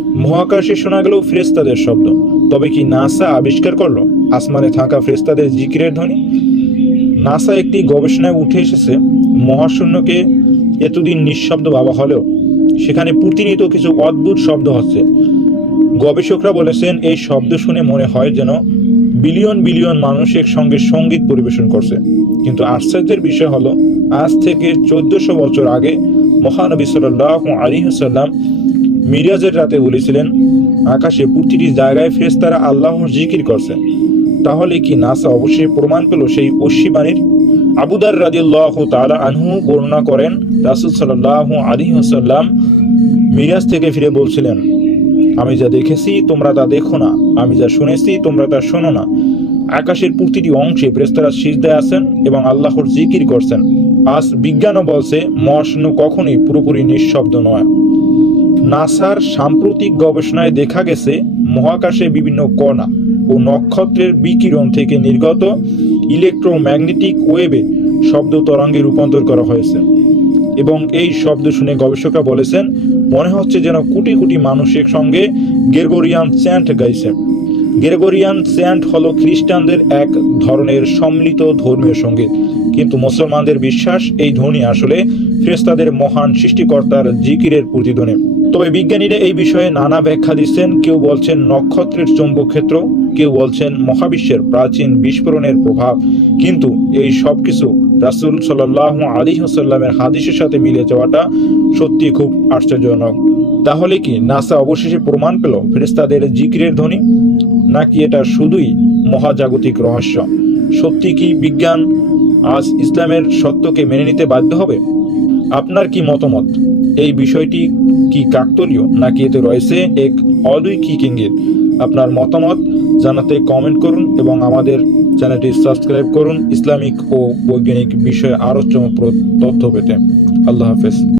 মহাকাশে শোনা গেল ফ্রেস্তাদের শব্দ। তবে কি নাসা আবিষ্কার করল? আসমানে থাকা ফ্রেস্তাদের জিকিরের ধ্বনি? নাসা একটি গবেষণায় উঠে এসেছে, মহাশূন্যকে এতদিন নিঃশব্দ ভাবা হলেও, সেখানে প্রতিনিয়ত কিছু অদ্ভুত শব্দ হচ্ছে। গবেষকরা বলেছেন, এই শব্দ শুনে মনে হয় যেন বিলিয়ন বিলিয়ন মানুষ একসঙ্গে সংগীত পরিবেশন করছে। কিন্তু আশ্চর্যের বিষয় হলো, আজ থেকে চোদ্দশো বছর আগে মহানবী সাল্লাহ আলী সাল্লাম মিরাজের রাতে বলেছিলেন, আকাশে প্রতিটি জায়গায় ফেরেশতারা আল্লাহর জিকির করছে। তাহলে কি নাসা অবশ্যই প্রমাণ পেল সেই অশ্বিবাণীর আবুদার রাদিয়াল্লাহ তাআলা আনহু বর্ণনা করেন, রাসূল আলাইহি ওয়াসাল্লাম মিরাজ থেকে ফিরে বলছিলেন, আমি যা দেখেছি তোমরা তা দেখো না, আমি যা শুনেছি তোমরা তা শোনো না। আকাশের প্রতিটি অংশে প্রেস্তারা সিজদায় আছেন এবং আল্লাহর জিকির করছেন। আজ বিজ্ঞানও বলছে, মহাশূন্য কখনোই পুরোপুরি নিঃশব্দ নয়। নাসার সাম্প্রতিক গবেষণায় দেখা গেছে, মহাকাশে বিভিন্ন কণা ও নক্ষত্রের বিকিরণ থেকে নির্গত ইলেকট্রোম্যাগনেটিক ওয়েবে শব্দ তরঙ্গে রূপান্তর করা হয়েছে। এবং এই শব্দ শুনে গবেষকরা বলেছেন, মনে হচ্ছে যেন কোটি কোটি মানুষ একসঙ্গে গেরগোরিয়ান চ্যান্ট গাইছে গেরগোরিয়ান চ্যান্ট হলো খ্রিস্টানদের এক ধরনের সম্মিলিত ধর্মীয় সংগীত। কিন্তু মুসলমানদের বিশ্বাস এই ধ্বনি আসলে ফ্রেস্তাদের মহান সৃষ্টিকর্তার জিকিরের প্রতিধ্বনি। তবে বিজ্ঞানীরা এই বিষয়ে নানা ব্যাখ্যা দিচ্ছেন। কেউ বলছেন নক্ষত্রের চৌম্বক ক্ষেত্র কেউ বলছেন মহাবিশ্বের প্রাচীন বিস্ফোরণের প্রভাব। কিন্তু এই সব কিছু রাসুল সাল্লাহ আলী হাসাল্লামের হাদিসের সাথে মিলে যাওয়াটা সত্যি খুব আশ্চর্যজনক। তাহলে কি নাসা অবশেষে প্রমাণ পেল ফেরেশতাদের জিকিরের ধ্বনি? নাকি এটা শুধুই মহাজাগতিক রহস্য? সত্যি কি বিজ্ঞান আজ ইসলামের সত্যকে মেনে নিতে বাধ্য হবে? আপনার কি মতামত? এই বিষয়টি কি কাকতলীয় নাকি এতে রয়েছে এক অলৌকিক ইঙ্গিত? আপনার মতামত জানাতে কমেন্ট করুন এবং আমাদের চ্যানেলটি সাবস্ক্রাইব করুন। ইসলামিক ও বৈজ্ঞানিক বিষয়ে আরও চমকপ্রদ তথ্য পেতে। আল্লাহ হাফেজ।